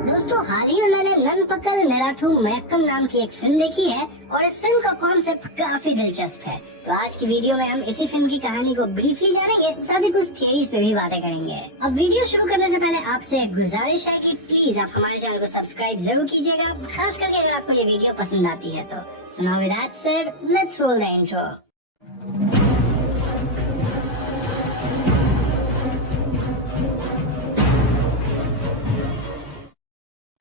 दोस्तों, हाल ही में मैंने ननपकल मेराथू मैक्कम नाम की एक फिल्म देखी है और इस फिल्म का कॉन्सेप्ट काफी दिलचस्प है। तो आज की वीडियो में हम इसी फिल्म की कहानी को ब्रीफली जानेंगे, साथ ही कुछ थियरीज पे भी बातें करेंगे। अब वीडियो शुरू करने से पहले आपसे एक गुजारिश है कि प्लीज आप हमारे चैनल को सब्सक्राइब जरूर कीजिएगा, खास करके अगर आपको ये वीडियो पसंद आती है तो। So now with that said, let's roll the intro.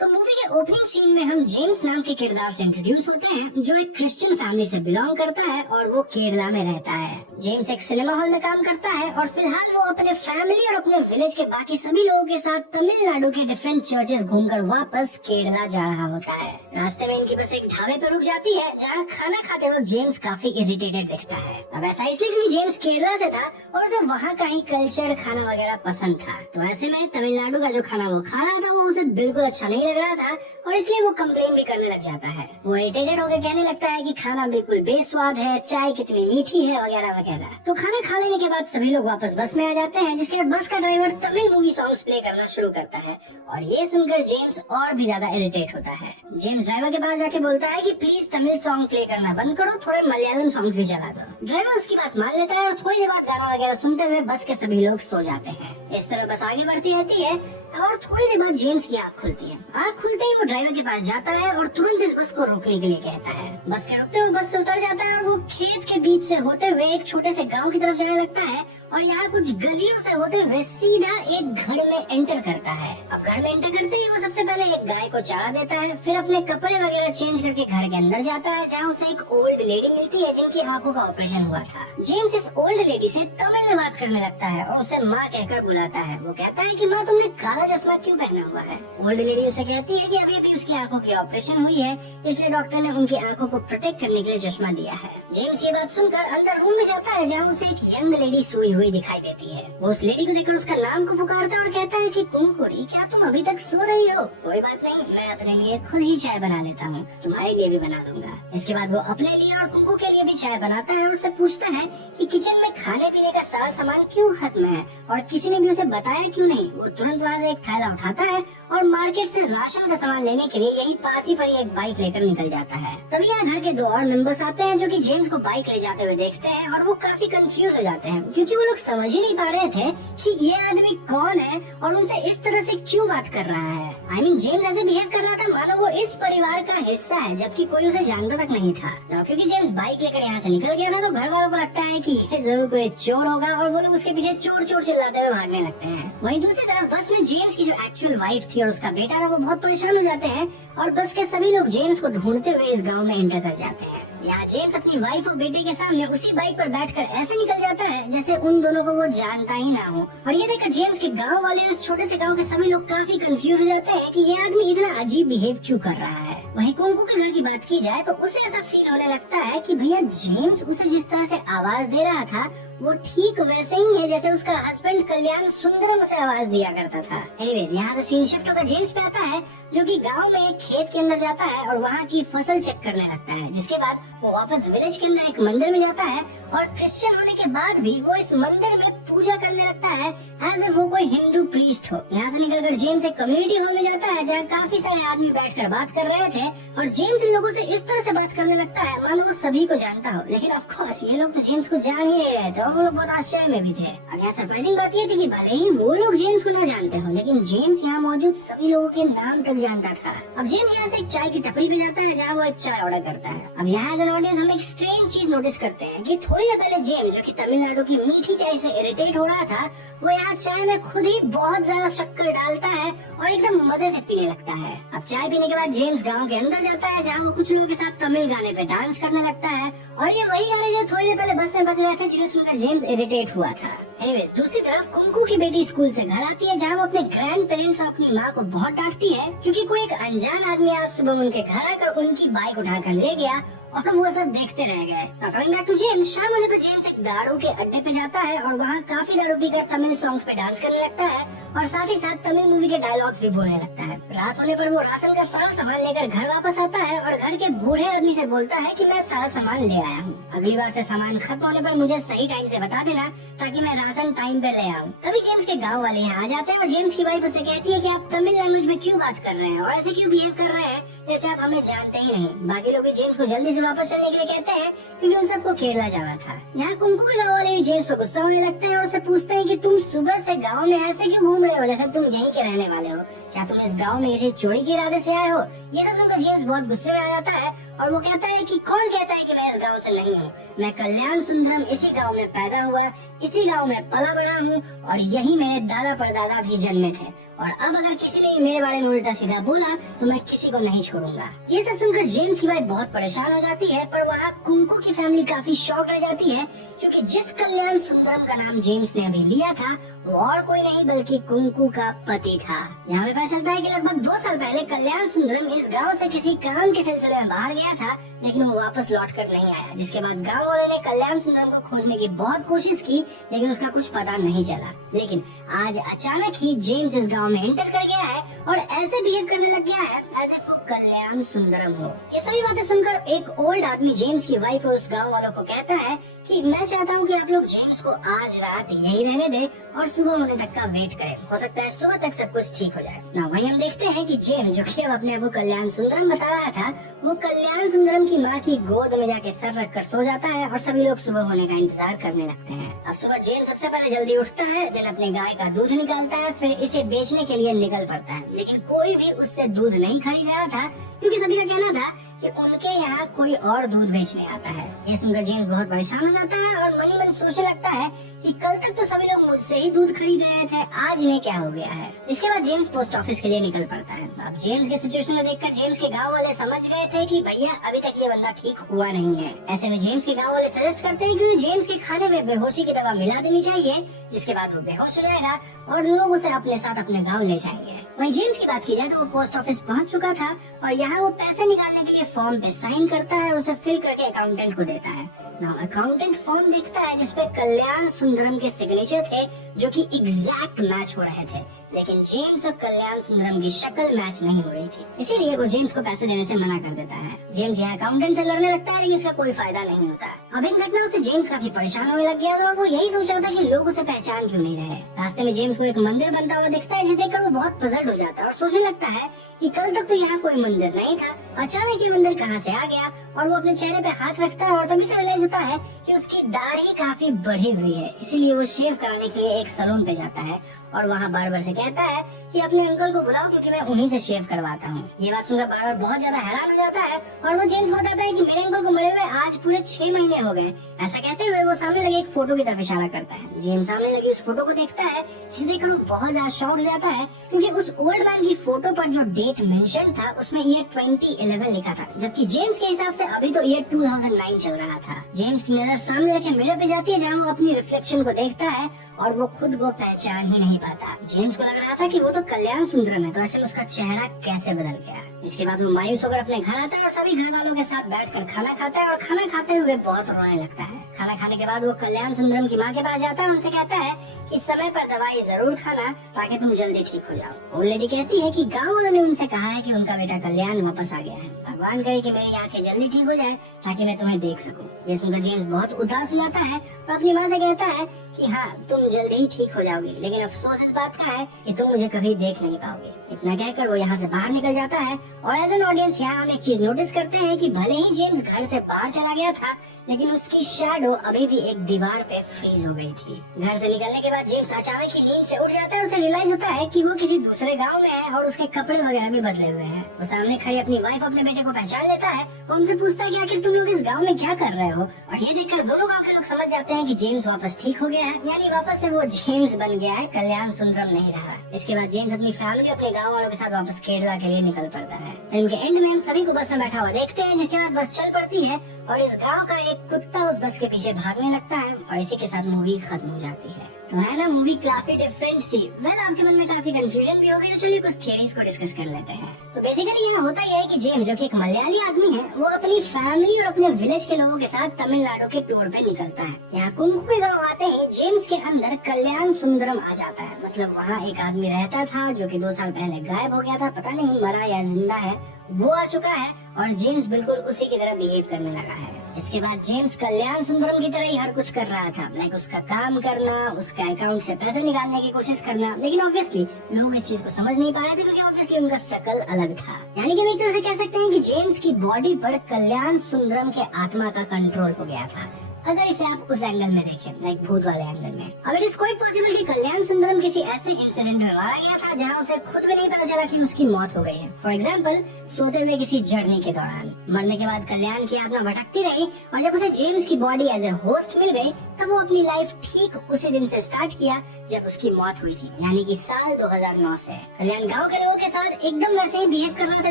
तो मूवी के ओपनिंग सीन में हम जेम्स नाम के किरदार से इंट्रोड्यूस होते हैं, जो एक क्रिश्चियन फैमिली से बिलोंग करता है और वो केरला में रहता है। जेम्स एक सिनेमा हॉल में काम करता है और फिलहाल वो अपने फैमिली और अपने विलेज के बाकी सभी लोगों के साथ तमिलनाडु के डिफरेंट चर्चेस घूमकर वापस केरला जा रहा होता है। रास्ते में इनकी बस एक ढाबे पर रुक जाती है, जहाँ खाना खाते वक्त जेम्स काफी इरिटेटेड दिखता है। अब ऐसा इसलिए क्योंकि जेम्स केरला से था और उसे वहाँ का ही कल्चर, खाना वगैरह पसंद था। तो ऐसे में तमिलनाडु का जो खाना वो खा रहा था वो उसे बिल्कुल अच्छा नहीं लग रहा था और इसलिए वो कंप्लेन भी करने लग जाता है। वो इरिटेटेड होकर कहने लगता है कि खाना बिल्कुल बेस्वाद है, चाय कितनी मीठी है वगैरह वगैरह। तो खाना खा लेने के बाद सभी लोग वापस बस में आ जाते हैं, जिसके बाद बस का driver Tamil movie songs play करना शुरू करता है और ये सुनकर जेम्स और भी ज्यादा इरिटेट होता है। जेम्स ड्राइवर के पास जाके बोलता है कि प्लीज तमिल सॉन्ग प्ले करना बंद करो, थोड़े मलयालम सॉन्ग्स भी चला दो। ड्राइवर उसकी बात मान लेता है और थोड़ी देर बाद गाना वगैरह सुनते हुए बस के सभी लोग सो जाते हैं। इस तरह बस आगे बढ़ती रहती है और थोड़ी देर बाद जेम्स की आँख खुलती है। आँख खुलते ही वो ड्राइवर के पास जाता है और तुरंत इस बस को रोकने के लिए कहता है। बस के रुकते हुए बस से उतर जाता है और वो खेत के बीच से होते हुए एक छोटे से गांव की तरफ जाने लगता है और यहाँ कुछ गलियों से होते हुए सीधा एक घर में एंटर करता है। अब घर में एंटर करते ही वो सबसे पहले एक गाय को चारा देता है, फिर अपने कपड़े वगैरह चेंज करके घर के अंदर जाता है, जहाँ उसे एक ओल्ड लेडी मिलती है जिनकी आंखों का ऑपरेशन हुआ था। जेम्स इस ओल्ड लेडी से तमिल में बात करने लगता है और उसे माँ कहकर बुलाता है। वो कहता है कि माँ, तुमने काला चश्मा क्यों पहना हुआ है? ओल्ड लेडी उसे कहती है कि अभी अभी उसकी आंखों की ऑपरेशन हुई है, इसलिए डॉक्टर ने उनकी आंखों को प्रोटेक्ट करने के लिए चश्मा दिया है। जेम्स ये बात सुनकर अंदर रूम में जाता है, जहाँ उसे एक यंग लेडी सोई हुई दिखाई देती है। वो उस लेडी को देखकर उसका नाम को पुकारता है और कहता है कि कुंकुरी, क्या तुम अभी तक सो रही हो? कोई बात नहीं, मैं अपने लिए खुद ही चाय बना लेता हूँ, तुम्हारे लिए भी बना दूंगा। इसके बाद वो अपने लिए और कुंकू के लिए भी चाय बनाता है और उससे पूछता है कि किचन में खाने पीने का सारा सामान क्यों खत्म है और किसी ने भी उसे बताया क्यों नहीं। वो तुरंत वहाँ से एक थैला उठाता है और मार्केट से राशन का सामान लेने के लिए यही पास ही पर एक बाइक लेकर निकल जाता है। तभी यहाँ घर के दो और मेंबर्स आते हैं, जो कि जेम्स को बाइक ले जाते हुए देखते हैं और वो काफी कंफ्यूज हो जाते हैं, क्योंकि वो लोग समझ ही नहीं पा रहे थे कि ये आदमी कौन है और उनसे इस तरह से क्यों बात कर रहा है। I mean, जेम्स ऐसे बिहेव कर रहा था मानो वो इस परिवार का हिस्सा है, जबकि कोई उसे जानता तक नहीं था। तो क्योंकि जेम्स बाइक लेकर यहाँ से निकल गया था तो घर वालों को लगता है कि ये जरूर कोई चोर होगा और वो लोग उसके पीछे चोर चोर चिल्लाते हुए भागने लगते हैं। वहीं दूसरी तरफ बस में जेम्स की जो एक्चुअल वाइफ थी और उसका बेटा था वो बहुत परेशान हो जाते हैं और बस के सभी लोग जेम्स को ढूंढते हुए इस गाँव में एंटर कर जाते हैं। यहाँ जेम्स अपनी वाइफ और बेटे के सामने उसी बाइक पर बैठकर ऐसे निकल जाता है जैसे उन दोनों को वो जानता ही ना हो। और ये देखकर जेम्स के गांव वाले उस छोटे से गांव के सभी लोग काफी कंफ्यूज हो जाते हैं कि ये आदमी इतना अजीब बिहेव क्यों कर रहा है। वहीं कुंकू के घर की बात की जाए तो उसे ऐसा फील होने लगता है कि भैया जेम्स उसे जिस तरह से आवाज दे रहा था वो ठीक वैसे ही है जैसे उसका हस्बैंड कल्याण सुंदरम उसे आवाज दिया करता था। एनीवेज, यहाँ से सीन शिफ्ट होकर जेम्स पे आता है, जो कि गांव में एक खेत के अंदर जाता है और वहाँ की फसल चेक करने लगता है। जिसके बाद वो वापस विलेज के अंदर एक मंदिर में जाता है और क्रिश्चियन होने के बाद भी वो इस मंदिर में पूजा करने लगता है एज वो कोई हिंदू प्रीस्ट हो। यहाँ से निकलकर जेम्स एक कम्युनिटी हॉल में जाता है, जहाँ काफी सारे आदमी बैठकर बात कर रहे थे और जेम्स इन लोगों से इस तरह से बात करने लगता है मानो वो सभी को जानता हो। लेकिन ऑफ कोर्स ये लोग तो जेम्स को जान ही नहीं रहे थे और वो लोग बहुत आश्चर्य में भी थे। अब यहाँ सरप्राइजिंग बात ये थी कि भले ही वो लोग जेम्स को ना जानते हो, लेकिन जेम्स यहाँ मौजूद सभी लोगों के नाम तक जानता था। अब जेम्स यहाँ से एक चाय की टपरी पे जाता है, जहाँ वो एक चाय ऑर्डर करता है। अब यहाँ एज एन ऑडियंस हम एक स्ट्रेंज चीज नोटिस करते हैं कि थोड़ी देर पहले जेम्स, जो कि तमिलनाडु की मीठी चाय से इरिटेट हो रहा था, वो यहाँ चाय में खुद ही बहुत ज्यादा शक्कर डालता है और एकदम मजे से पीने लगता है। अब चाय पीने के बाद जेम्स गांव के अंदर जाता है, जहाँ वो कुछ लोगों के साथ तमिल गाने पे डांस करने लगता है और ये वही गाने जो थोड़ी देर पहले बस में बज रहे थे, जिन्हें सुनकर जेम्स इरिटेट हुआ था। एनीवेज, दूसरी तरफ कुंकू की बेटी स्कूल से घर आती है, जहाँ वो अपने ग्रैंड पेरेंट्स और अपनी माँ को बहुत डांटती है, क्योंकि कोई एक अनजान आदमी आज सुबह उनके घर आकर उनकी बाइक उठाकर ले गया और वो सब देखते रह गए। कमिंग बैक टू जेम्स, शाम होने पर जेम्स एक दारू के अड्डे पे जाता है और वहाँ काफी दारू पीकर तमिल सॉन्ग्स पे डांस करने लगता है और साथ ही साथ तमिल मूवी के डायलॉग्स भी बोलने लगता है। रात होने पर वो राशन का सारा सामान लेकर घर वापस आता है और घर के बूढ़े आदमी से बोलता है कि मैं सारा सामान ले आया हूँ, अगली बार से सामान खत्म होने पर मुझे सही टाइम से बता देना ताकि मैं राशन टाइम पे ले आओ। तभी जेम्स के गाँव वाले यहाँ आ जाते हैं और जेम्स की वाइफ उससे कहती है कि आप तमिल लैंग्वेज में क्यों बात कर रहे हैं और ऐसे क्यों बिहेव कर रहे हैं जैसे आप हमें जानते ही नहीं। बाकी लोग भी जेम्स को जल्दी से वापस चलने के लिए कहते हैं क्योंकि उन सबको केरला जाना था। यहाँ कुंकू के गाँव वाले भी जेम्स पर गुस्सा होने लगते हैं और उससे पूछते हैं कि तुम सुबह से गाँव में ऐसे क्यों घूम रहे हो जैसे तुम यहीं के रहने वाले हो, क्या तुम इस गाँव में किसी चोरी के इरादे से आए हो। ये सब सुनकर जेम्स बहुत गुस्से में आ जाता है और वो कहता है कि कौन कहता है कि मैं इस गांव से नहीं हूँ, मैं कल्याण सुंदरम इसी गांव में पैदा हुआ, इसी गांव में पला बड़ा हूँ और यही मेरे दादा परदादा भी जन्मे थे और अब अगर किसी ने मेरे बारे में उल्टा सीधा बोला तो मैं किसी को नहीं छोड़ूंगा। ये सब सुनकर जेम्स की वाइफ बहुत परेशान हो जाती है, पर वहाँ कुंकू की फैमिली काफी शॉक रह जाती है क्योंकि जिस कल्याण सुंदरम का नाम जेम्स ने अभी लिया था वो और कोई नहीं बल्कि कुंकू का पति था। यहाँ पे पता चलता है कि लगभग 2 साल पहले कल्याण सुंदरम इस गाँव से किसी काम के सिलसिले में बाहर गया था, लेकिन वो वापस लौट कर नहीं आया। जिसके बाद गाँव वालों ने कल्याण सुंदरम को खोजने की बहुत कोशिश की लेकिन उसका कुछ पता नहीं चला। लेकिन आज अचानक ही जेम्स इस गाँव में एंटर कर गया है और ऐसे बिहेव करने लग गया है एज इफ वो कल्याण सुंदरम हो। ये सभी बातें सुनकर एक ओल्ड आदमी जेम्स की वाइफ और उस गांव वालों को कहता है कि मैं चाहता हूँ कि आप लोग जेम्स को आज रात यही रहने दें और सुबह होने तक का वेट करें, हो सकता है सुबह तक सब कुछ ठीक हो जाए ना। वहीं हम देखते हैं कि जेम्स जो कि अब अपने आप को कल्याण सुंदरम बता रहा था वो कल्याण सुंदरम की माँ की गोद में जाके सर रख कर सो जाता है और सभी लोग सुबह होने का इंतजार करने लगते हैं। अब सुबह जेम्स सबसे पहले जल्दी उठता है, दिन अपने गाय का दूध निकालता है, फिर इसे बेचने के लिए निकल पड़ता है। लेकिन कोई भी उससे दूध नहीं खरीद रहा था क्योंकि सभी का कहना था कि उनके यहाँ कोई और दूध बेचने आता है। ये सुनकर जेम्स बहुत परेशान हो जाता है और मन ही मन सोचने लगता है कि कल तक तो सभी लोग मुझसे ही दूध खरीद रहे थे, आज इन्हें क्या हो गया है। इसके बाद जेम्स पोस्ट ऑफिस के लिए निकल पड़ता है। अब जेम्स के सिचुएशन को देखकर जेम्स के गाँव वाले समझ गए थे कि भैया अभी तक ये बंदा ठीक हुआ नहीं है। ऐसे में जेम्स के गाँव वाले सजेस्ट करते हैं कि जेम्स के खाने में बेहोशी की दवा मिला देनी चाहिए, जिसके बाद वो बेहोश हो जाएगा और लोग उसे अपने साथ अपने गाँव ले जाएंगे। वहीं जेम्स की बात की जाए तो वो पोस्ट ऑफिस पहुंच चुका था और यहाँ वो पैसे निकालने के लिए फॉर्म पे साइन करता है और उसे फिल करके अकाउंटेंट को देता है। ना अकाउंटेंट फॉर्म देखता है जिसपे कल्याण सुंदरम के सिग्नेचर थे जो कि एग्जैक्ट मैच हो रहे थे, लेकिन जेम्स और कल्याण सुंदरम की शक्ल मैच नहीं हो रही थी, इसीलिए वो जेम्स को पैसे देने से मना कर देता है। जेम्स यहाँ अकाउंटेंट से लड़ने लगता है लेकिन इसका कोई फायदा नहीं होता। अब इन घटनाओं से जेम्स काफी परेशान होने लग गया था और वो यही सोच रहा था कि लोग उसे पहचान क्यों नहीं रहे। रास्ते में जेम्स को एक मंदिर बनता हुआ दिखता है जिसे देखकर वो बहुत पजल्ड हो जाता है और सोचने लगता है कि कल तक तो यहाँ कोई मंदिर नहीं था, अचानक ये मंदिर कहाँ से आ गया। और वो अपने चेहरे पे हाथ रखता है और तभी से रियलाइज होता है कि उसकी दाढ़ी काफी बढ़ी हुई है, इसीलिए वो शेव कराने के लिए एक सैलून पे जाता है और वहाँ बार्बर से कहता है कि अपने अंकल को बुलाओ क्योंकि मैं उन्हीं से शेव करवाता हूँ। ये बात सुनकर बार्बर बहुत ज्यादा हैरान हो जाता है और वो जेम्स को बताता है कि मेरे अंकल को मरे हुए आज पूरे 6 महीने हो गए। ऐसा कहते हुए वो सामने लगे एक फोटो की तरफ इशारा करता है। जेम्स सामने लगी उस फोटो को देखता है जिसे देखकर वो बहुत ज्यादा शॉक हो जाता है क्योंकि उस ओल्ड मैन की फोटो पर जो डेट मेंशन था उसमें ईयर 2011 लिखा था, जबकि जेम्स के हिसाब से अभी तो ईयर 2009 चल रहा था। जेम्स की नजर सामने रखे मिरर पे जाती है जहाँ वो अपनी रिफ्लेक्शन को देखता है और वो खुद को पहचान ही नहीं पाता। जेम्स को लग रहा था कि वो तो कल्याण सुंदरम है, तो ऐसे में उसका चेहरा कैसे बदल गया। इसके बाद वो मायूस होकर अपने घर आता है और सभी घर वालों के साथ बैठकर खाना खाता है और खाना खाते हुए बहुत रोने लगता है। खाना खाने के बाद वो कल्याण सुंदरम की माँ के पास जाता है और उनसे कहता है कि समय पर दवाई जरूर खाना ताकि तुम जल्दी ठीक हो जाओ। ओल्ड लेडी कहती है कि गाँव वालों ने उनसे कहा है कि उनका बेटा कल्याण वापस आ गया है, भगवान करे कि मेरी आंखें जल्दी ठीक हो जाए ताकि मैं तुम्हें देख सकूं। ये सुनकर जेम्स बहुत उदास हो जाता है और अपनी माँ से कहता है कि हाँ तुम जल्दी ही ठीक हो जाओगी, लेकिन अफसोस इस बात का है कि तुम मुझे कभी देख नहीं पाओगे। इतना कहकर वो यहाँ से बाहर निकल जाता है और एज एन ऑडियंस यहाँ हम एक चीज नोटिस करते हैं कि भले ही जेम्स घर से बाहर चला गया था लेकिन उसकी शैडो अभी भी एक दीवार पे फ्रीज हो गई थी। घर से निकलने के बाद जेम्स अचानक ही नींद से उठ जाता है और उसे रियलाइज होता है कि वो किसी दूसरे गाँव में है और उसके कपड़े वगैरह भी बदले हुए हैं। वो सामने खड़ी अपनी वाइफ अपने बेटे को पहचान लेता है। वो उनसे पूछता है कि आखिर तुम लोग इस गांव में क्या कर रहे हो, और ये देखकर दोनों गांव के लोग समझ जाते हैं कि जेम्स वापस ठीक हो गया है, यानी वापस से वो जेम्स बन गया है, कल्याण सुंदरम नहीं रहा। इसके बाद जेम्स अपनी फैमिली अपने गांव वालों के साथ वापस केरला के लिए निकल पड़ता है। फिल्म के एंड में हम सभी को बस में बैठा हुआ देखते हैं, जिसके बाद बस चल पड़ती है और इस गाँव का एक कुत्ता उस बस के पीछे भागने लगता है और इसी के साथ मूवी खत्म हो जाती है। तो है ना, मूवी काफी डिफरेंट थी। वेल आपके मन में काफी कंफ्यूजन भी हो गया, चलिए कुछ थियरीज को डिस्कस कर लेते हैं। तो बेसिकली यहाँ होता यह है कि जेम्स जो कि एक मलयाली आदमी है वो अपनी फैमिली और अपने विलेज के लोगों के साथ तमिलनाडु के टूर पे निकलता है। यहाँ कुंकू के गाँव आते ही जेम्स के अंदर कल्याण सुंदरम आ जाता है। मतलब वहाँ एक आदमी रहता था जो कि 2 साल पहले गायब हो गया था, पता नहीं मरा या जिंदा है, वो आ चुका है और जेम्स बिल्कुल उसी की तरह बिहेव करने लगा है। इसके बाद जेम्स कल्याण सुंदरम की तरह ही हर कुछ कर रहा था, लाइक उसका काम करना, उसका उसके अकाउंट से पैसे निकालने की कोशिश करना। लेकिन ऑब्वियसली लोग इस चीज को समझ नहीं पा रहे थे क्योंकि ऑब्वियसली उनका शकल अलग था। यानी कि हम एक तरह से कह सकते हैं कि जेम्स की बॉडी पर कल्याण सुंदरम के आत्मा का कंट्रोल हो गया था, अगर इसे आप उस एंगल में देखें, लाइक भूत वाले एंगल में। अब इट इज क्वाइट पॉसिबल कि कल्याण सुंदरम किसी ऐसे इंसिडेंट में मारा गया था जहां उसे खुद भी नहीं पता चला कि उसकी मौत हो गई है। फॉर एग्जाम्पल, सोते हुए किसी जर्नी के दौरान मरने के बाद कल्याण की आत्मा भटकती रही और जब उसे जेम्स की बॉडी एज ए होस्ट मिल गई तब वो अपनी लाइफ ठीक उसी दिन से स्टार्ट किया जब उसकी मौत हुई थी, यानी कि साल 2009 से। कल्याण गाँव के लोगों के साथ एकदम वैसे ही बिहेव कर रहा था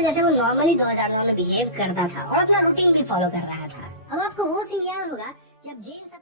जैसे वो नॉर्मली 2009 में बिहेव करता था और अपना रूटीन भी फॉलो कर रहा था। अब आपको वो सीन याद होगा जब जेम्स